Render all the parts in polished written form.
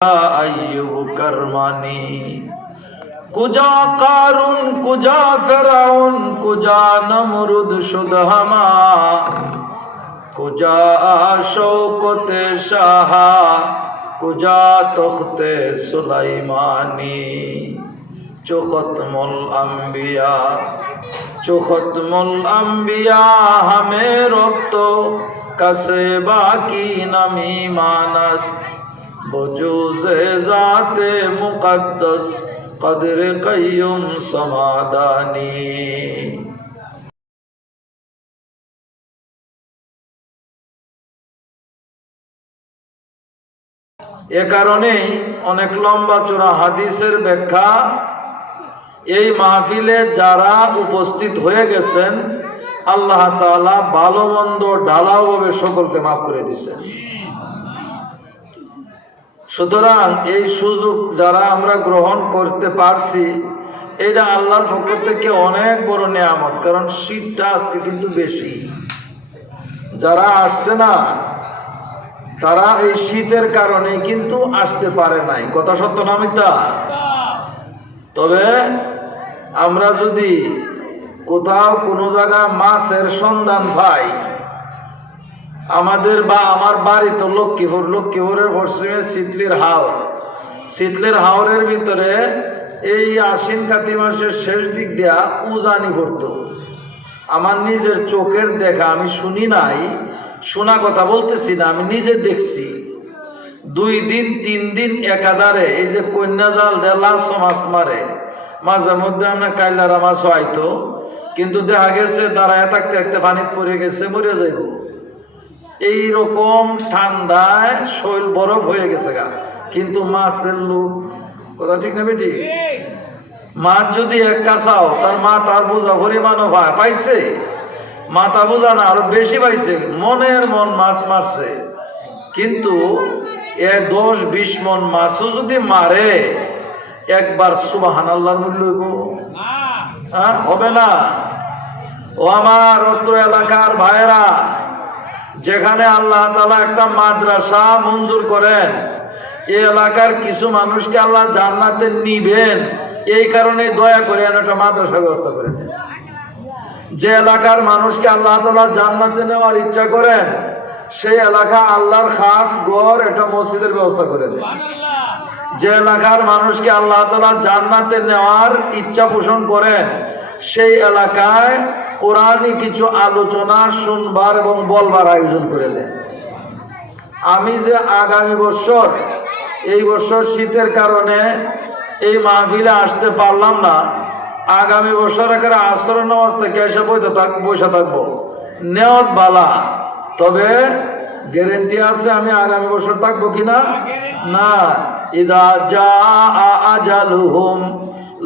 अय्यूब करमानी कुजा कारून कुजा फिरौन कुजा नमरुद शुदहमा कुजा शौकते शाहा कुजा तख्ते सुलाइमानी चुखतमुल अंबिया हमें रब्तो कसे बाकी नमी मानत बजूज़े ज़ाते मुक़द्दस क़द्र क़य्युम समादानी। এ কারণেই অনেক লম্বা চূড়া হাদিসের ব্যাখ্যা এই মাহফিলে যারা উপস্থিত হয়ে গেছেন আল্লাহ তাআলা ভালো মন্দ ঢালাওভাবে সকলকে মাফ করে দিয়েছেন। সুতরাং এই সুযোগ যারা আমরা গ্রহণ করতে পারছি এটা আল্লাহর পক্ষ থেকে অনেক বড় নিয়ামত। কারণ শীতটা আজকে কিন্তু বেশি, যারা আসছে না তারা এই শীতের কারণে কিন্তু আসতে পারে নাই। কথা সত্য না মিথ্যা? তবে আমরা যদি কোথাও কোনো জায়গায় মাছের সন্ধান পাই, আমাদের বা আমার বাড়ি তো লক্ষ্মীপুরের পশ্চিমে শীতলের হাওরের ভিতরে এই আশ্বিন কাতি মাসের শেষ দিক দিয়া উজানি পড়তো। আমার নিজের চোখের দেখা, আমি শুনি নাই, শোনা কথা বলতেছি না, আমি নিজে দেখছি। 2 দিন 3 দিন একাধারে এই যে কন্যা জাল লাশ মাছ মারে, মাঝে মধ্যে আমরা কাইলারা মাছ হয়তো, কিন্তু দেখা গেছে দাঁড়ায় থাকতে থাকতে পানিতে পড়ে গেছে, মরে যাইব। এইরকম ঠান্ডায় শৈল বরফ হয়ে গেছে গা, কিন্তু মাছের লোক। কথা ঠিক না বেটি? মাছ যদি এক কাছাও তার মা তার বোঝা পরিমাণও পাইছে, মাথা বোঝা না আরো বেশি পাইছে, মনের মন মাছ মারছে। কিন্তু 10-20 মন মাছও যদি মারে একবার সুবহানাল্লাহর মূল্য হবে না? ও আমার অত্র এলাকার ভাইরা, যেখানে আল্লাহ তাআলা একটা মাদ্রাসা মঞ্জুর করেন, এই এলাকার কিছু মানুষকে আল্লাহ জান্নাতে নিবেন, এই কারণে দয়া করে একটা মাদ্রাসা ব্যবস্থা করে দেন। যে এলাকার মানুষকে আল্লাহ তাআলা জান্নাতে নেওয়ার ইচ্ছা করেন, সেই এলাকা আল্লাহর খাস গড় একটা মসজিদের ব্যবস্থা করে দেন। যে এলাকার মানুষকে আল্লাহ তাআলা জান্নাতে নেওয়ার ইচ্ছা পোষণ করেন, সেই এলাকায় কোরআনী কিছু আলোচনা শুনবার এবং বলবার আয়োজন করে দেন। আমি যে আগামী বছর, এই বছর শীতের কারণে এই মাহফিলে আসতে পারলাম না, আগামী বছর একেবারে আসরের নামাজ থেকে এসে বসে থাকবো, নেওয়াত বালা। তবে গ্যারেন্টি আছে আমি আগামী বছর থাকবো কিনা? না। ইদা জাআ আজালুহুম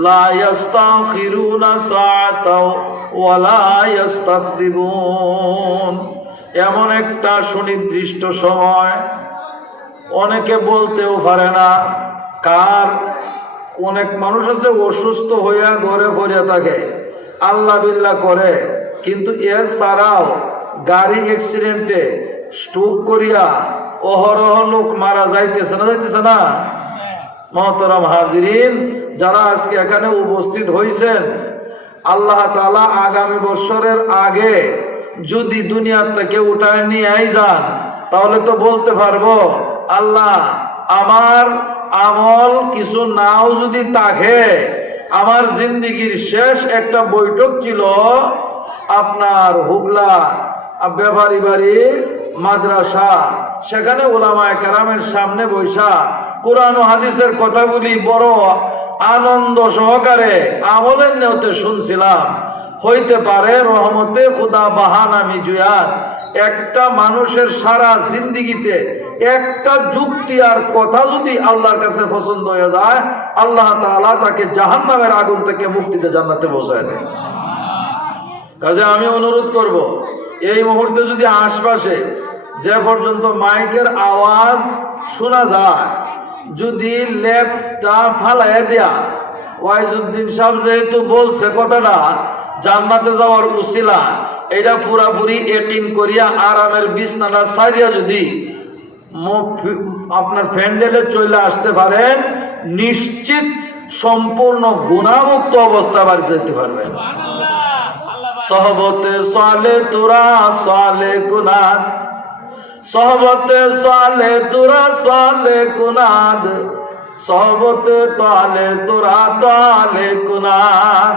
লা ইস্তাখিরুনা সাআতাও ওয়া লা ইস্তাকদিমুন। এমন একটা সুনির্দিষ্ট সময়, অনেকে বলতেও পারে না কার। অনেক মানুষ আছে অসুস্থ হইয়া ঘরে পড়িয়া থাকে, আল্লাহ বিল্লাহ করে, কিন্তু এছাড়াও গাড়ি অ্যাক্সিডেন্টে স্ট্রোক করিয়া অহরহ লোক মারা যাইতেছে না? মহতরম হাজিরিন, যারা আজকে এখানে উপস্থিত হয়েছেন, আল্লাহ তাআলা আগামী বছরের আগে যদি দুনিয়ার থেকে উঠায় নিয়ে যান, তাহলে তো বলতে পারবো আল্লাহ আমার আমল কিছু নাও যদি থাকে, আমার জিন্দেগির শেষ একটা বৈঠক ছিল আপনার হুগলা ব্যাপারী বাড়ি মাদ্রাসা, সেখানে উলামায়ে কেরামের সামনে বৈশা কোরআন ও হাদিসের কথাগুলি বড় আনন্দ সহকারে আমলের নিয়তে শুনছিলাম। হইতে পারে রহমতে খুদা বাহানা মিজুয়ার একটা মানুষের সারা জিন্দেগিতে একটা যুক্তি আর কথা যদি আল্লাহর কাছে পছন্দ হয়ে যায়, আল্লাহ তাআলা তাকে জাহান্নামের আগুন থেকে মুক্তিতে জান্নাতে পৌঁছায় দেয়। কাজে আমি অনুরোধ করব, এই মুহূর্তে যদি আশপাশে যে পর্যন্ত মাইকের আওয়াজ শোনা যায়, যদি লেপটা ফালাইয়া দেয়া, ওয়াইজুদ্দিন সাহেব যেহেতু বলছে কথাটা জান্নাতে যাওয়ার উসিলা, এটা পুরাপুরি এটিং করিয়া আরামের বিছনাটা সারিয়া যদি আপনার প্যান্ডেলে চলে আসতে পারেন, নিশ্চিত সম্পূর্ণ গুনাহমুক্ত অবস্থা বাড়িতে যেতে পারবেন। সহবতে সালে তোরা সালে কুনাদ, সহবতে সালে তোরা সালে কুনাদ, সহবতে তালে তোরা তালে কুনাদ।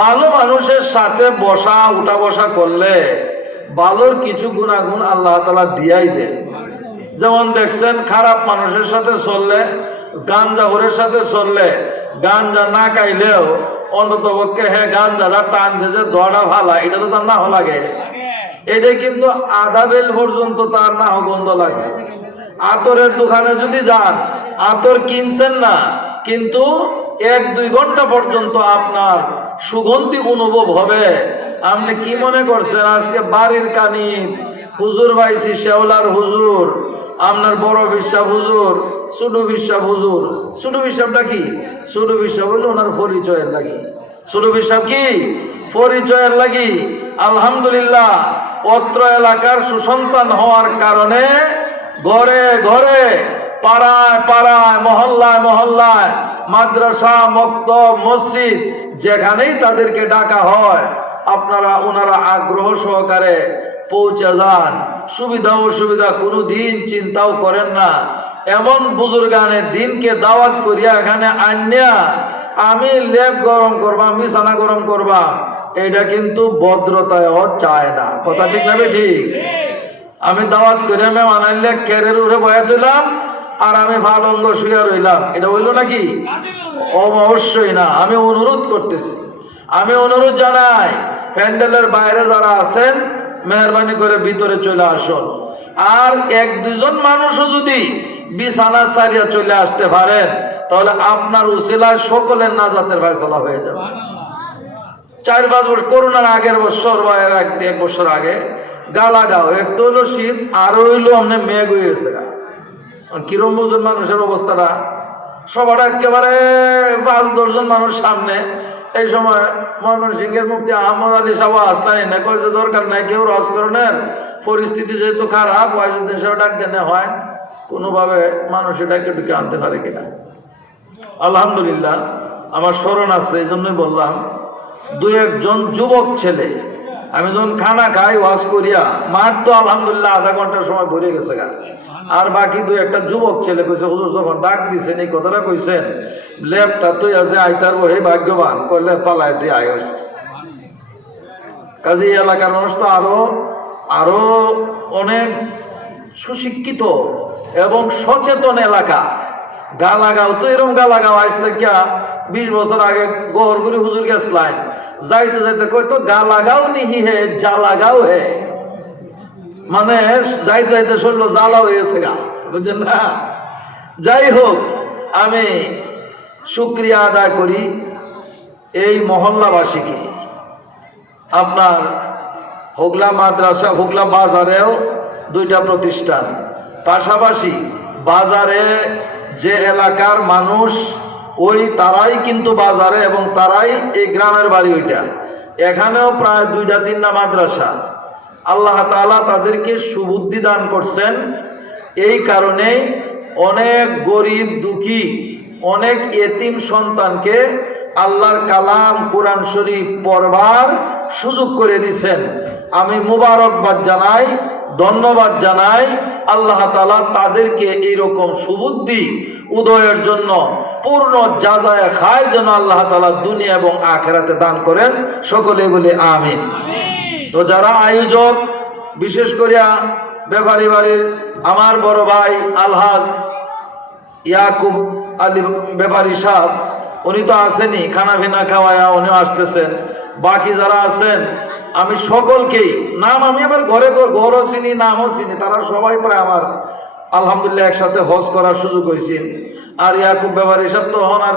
ভালো মানুষের সাথে বসা উঠা বসা করলে ভালোর কিছু গুণাগুণ আল্লাহ তাআলা দিয়াই দেন। যেমন দেখছেন, খারাপ মানুষের সাথে চললে, গাঞ্জাখোরের সাথে চললে, গাঞ্জা না খাইলেও অন্তত পক্ষে গাঞ্জাটা টান দিয়েছে দড়া ভালা, এটা তো তার নাহ লাগে। এটা কিন্তু আধা বেল পর্যন্ত তার নাহ গন্ধ লাগে। আতরের দোকানে যদি যান, আতর কিনছেন না, কিন্তু 1-2 ঘন্টা পর্যন্ত আপনার সুগন্ধি অনুভব হবে। আপনি কি মনে করছেন আজকে বাড়ির কানি হুজুর পাইছি, শেওলার হুজুর, আপনার বড় বিশ্বাস হুজুর, ছোট বিশ্বাস হুজুর। ছোট বিশ্বাসটা কি? ছোট বিশ্বাস হইল ওনার পরিচয়ের লাগি। ছোট বিশ্বাস কি? পরিচয়ের লাগি। আলহামদুলিল্লাহ, অত্র এলাকার সুসন্তান হওয়ার কারণে ঘরে ঘরে, পাড়ায় পাড়ায়, মহল্লায় মহল্লায়, মাদ্রাসা, মক্তব, মসজিদ, যেখানেই তাদেরকে ডাকা হয়, ওনারা আগ্রহ সহকারে পৌঁছে যান। সুবিধা অসুবিধা কোনো দিন চিন্তাও করেন না। এমন বুজুর্গানের দিনকে দাওয়াত করিয়া এখানে আনিয়া আমি লেপ গরম করবাম, বিছানা গরম করবাম, এটা কিন্তু ভদ্রতায়ও চায় না। কথা ঠিক না? ঠিক। আমি দাওয়াত করে আমি আনাইলে কেরের উঠে বয়া দিলাম আর আমি ভালঙ্গ শুয়ে রইলাম, এটা হইল নাকি? অবশ্যই না। আমি অনুরোধ করতেছি, আমি অনুরোধ জানাই, প্যান্ডেলের বাইরে যারা আছেন মেহরবানি করে ভিতরে চলে আসুন। আর 1-2 মানুষও যদি বিছানা ছাড়িয়া চলে আসতে পারেন, তাহলে আপনার উসিলায় সকলের নাজাতের ফয়সালা হয়ে যাবে। 4-5 বছর, করোনার আগের বছর বা 1 বছর আগে গালাগাঁও, এক তো হইলো শীত, আর হইলো আপনি মেঘ হয়ে গেছে। কিরম বুঝুন মানুষের অবস্থাটা? সবার একেবারে 5-10 জন মানুষ সামনে। এই সময় ময়মনসিংহের মুফতি আহমদ আলী সাহেব আসলেন না, কয়েছে দরকার নাই, কেউ রাজকরণের পরিস্থিতি যেহেতু খারাপ, ওয়াইজুদ্দিন সাহেব ডাক দেনে হয় কোনোভাবে মানুষ এটাকে ঢুকে আনতে পারে কিনা। আলহামদুলিল্লাহ, আমার স্মরণ আছে, এই জন্যই বললাম। 2-1 জন যুবক ছেলে, আমি যখন খানা খাই ওয়াজ করিয়া, মাঠ তো আলহামদুলিল্লাহ আধা ঘন্টার সময় ভরে গেছে গা, আর বাকি 2-1টা যুবক ছেলে কইছে, হুজুর যখন ডাক দিছেন এই কথাটা কইছেন, লেপটা তুই আছে আইতার বহে ভাগ্যবান, কইলে পালায় তুই আয় হইস। কাজে এই এলাকার মানুষ তো আরো অনেক সুশিক্ষিত এবং সচেতন এলাকা। গালাগাঁও তো এরকম গালাগাঁও আসলে কিয়া 20 বছর আগে গহরগুড়ি হুজুর গেছিলেন, যাইতে যাইতে কইতো গালাগাঁও নিহি হে জালাগাঁও হে, মানে যাইতে যাইতে শুনলো জ্বালা হয়েছে গা, বুঝছেন না? যাই হোক, আমি শুকরিয়া আদায় করি এই মহল্লাবাসীকে। আপনার হোগলা মাদ্রাসা, হোগলা বাজারেও 2টা প্রতিষ্ঠান, পাশাপাশি বাজারে যে এলাকার মানুষ ওই তারাই কিন্তু বাজারে, এবং তারাই এই গ্রামের বাড়ি ওইটা। এখানেও প্রায় 2-3টা মাদ্রাসা। আল্লাহ তাআলা তাদেরকে সুবুদ্ধি দান করছেন। এই কারণে অনেক গরিব দুঃখী, অনেক এতিম সন্তানকে আল্লাহর কালাম কোরআন শরীফ পড়বার সুযোগ করে দিয়েছেন। আমি মুবারকবাদ জানাই, ধন্যবাদ জানাই। আল্লাহ তাআলা তাদেরকে এইরকম সুবুদ্ধি উদয়ের জন্য পূর্ণ যাজায় খায় যেন আল্লাহ তাআলা দুনিয়া এবং আখিরাতে দান করেন। সকলে বলে আমিন। তো যারা আয়োজক, বিশেষ করিয়া ব্যাপারী বাড়ির আমার বড় ভাই আলহাজ ইয়াকুব আলী ব্যাপারী সাহেব, উনি তো আসেনি, খানা ভিনা খাওয়ায়া উনিও আসতেছেন। বাকি যারা আছেন আমি সকলকেই নাম, আমি আবার ঘরও চিনি, নামও চিনি, তারা সবাই প্রায় আমার আলহামদুলিল্লাহ একসাথে হজ করার সুযোগ হয়েছে। আর ইয়াকুব ব্যাপারী সাহেব তো ওনার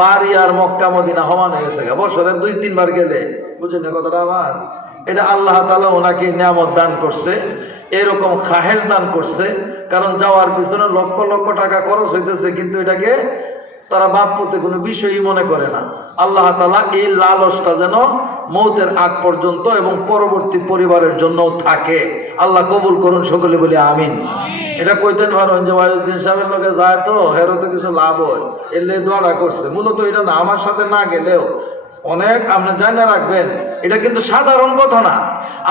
বাড়ি আর মক্কা মদিনা সমান হয়ে গেছে, বছরে 2-3 বার গেলে, বুঝলেন না কথাটা আমার? এটা আল্লাহ তাআলা ওনাকে নিয়ামত দান করছে, এরকম খাহেজ দান করছে। কারণ যাওয়ার পিছনে লক্ষ লক্ষ টাকা খরচ হইতেছে, কিন্তু এটাকে তারা বাপ পুতে কোনো বিষয়ই মনে করে না। আল্লাহ তাআলা এই লালসটা যেন মৌতের আগ পর্যন্ত এবং পরবর্তী পরিবারের জন্য থাকে। আল্লাহ কবুল করুন, সকলে বলি আমিন। এটা কইতেন পারেন যে ওয়াইজউদ্দিন সাহেবের লোকে যায় তো হেরো তো কিছু লাভ হয়, এলে দোয়াটা করছে। মূলত এটা না, আমার সাথে না গেলেও অনেক আপনি জানে রাখবেন, এটা কিন্তু সাধারণ কথা না।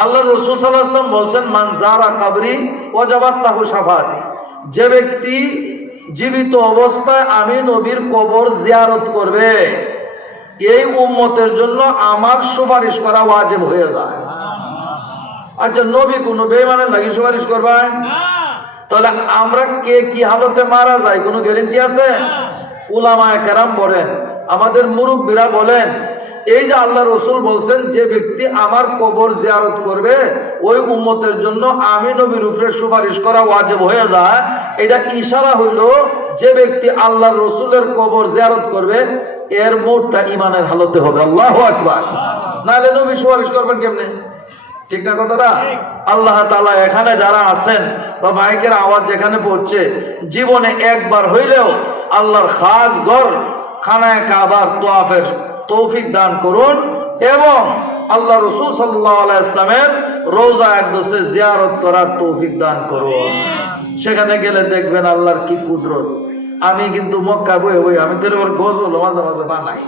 আল্লাহ রাসূল সাল্লাল্লাহু আলাইহি ওয়াসাল্লাম বলছেন, মান যারা কবরি ওয়াজাবাত লাহু শাফাআতি, যে ব্যক্তি জীবিত অবস্থায় আমি নবীর কবর জিয়ারত করবে, এই উম্মতের জন্য আমার সুপারিশ করা ওয়াজিব হয়ে যায়। আচ্ছা, নবী কোনো বেঈমানের লাগি সুপারিশ করবেন? তাহলে আমরা কে কি হালতে মারা যায় কোনো গ্যারান্টি আছে? উলামায়ে কেরাম বলেন, আমাদের মুরব্বীরা বলেন, এই যে আল্লাহ রসুল বলছেন যে ব্যক্তি আমার কবর জিয়ারত করবে ওই উম্মতের জন্য আমি নবীর উপরে সুপারিশ করা ওয়াজিব হয়ে যায়, এটা ইশারা হইল যে ব্যক্তি আল্লাহ রসুলের কবর জিয়ারত করবে এর মৌতটা ইমানের হালতে হবে। আল্লাহু আকবার। নাহলে নবী সুপারিশ করবেন কেমনে? ঠিক না কথাটা? আল্লাহ তাআলা এখানে যারা আছেন বা মাইকের আওয়াজ যেখানে পড়ছে, জীবনে একবার হইলেও আল্লাহর খাস ঘর খানায়ে কাবার তোয়াফের তৌফিক দান করুন এবং আল্লাহ রাসূল সাল্লাল্লাহু আলাইহি ওয়াসাল্লামের রওজা আকদসে জিয়ারত করার তৌফিক দান করুন। সেখানে গেলে দেখবেন আল্লাহর কি কুদরত। আমি কিন্তু মক্কা বই আমি তো গজল মাঝে মাঝে বানাই।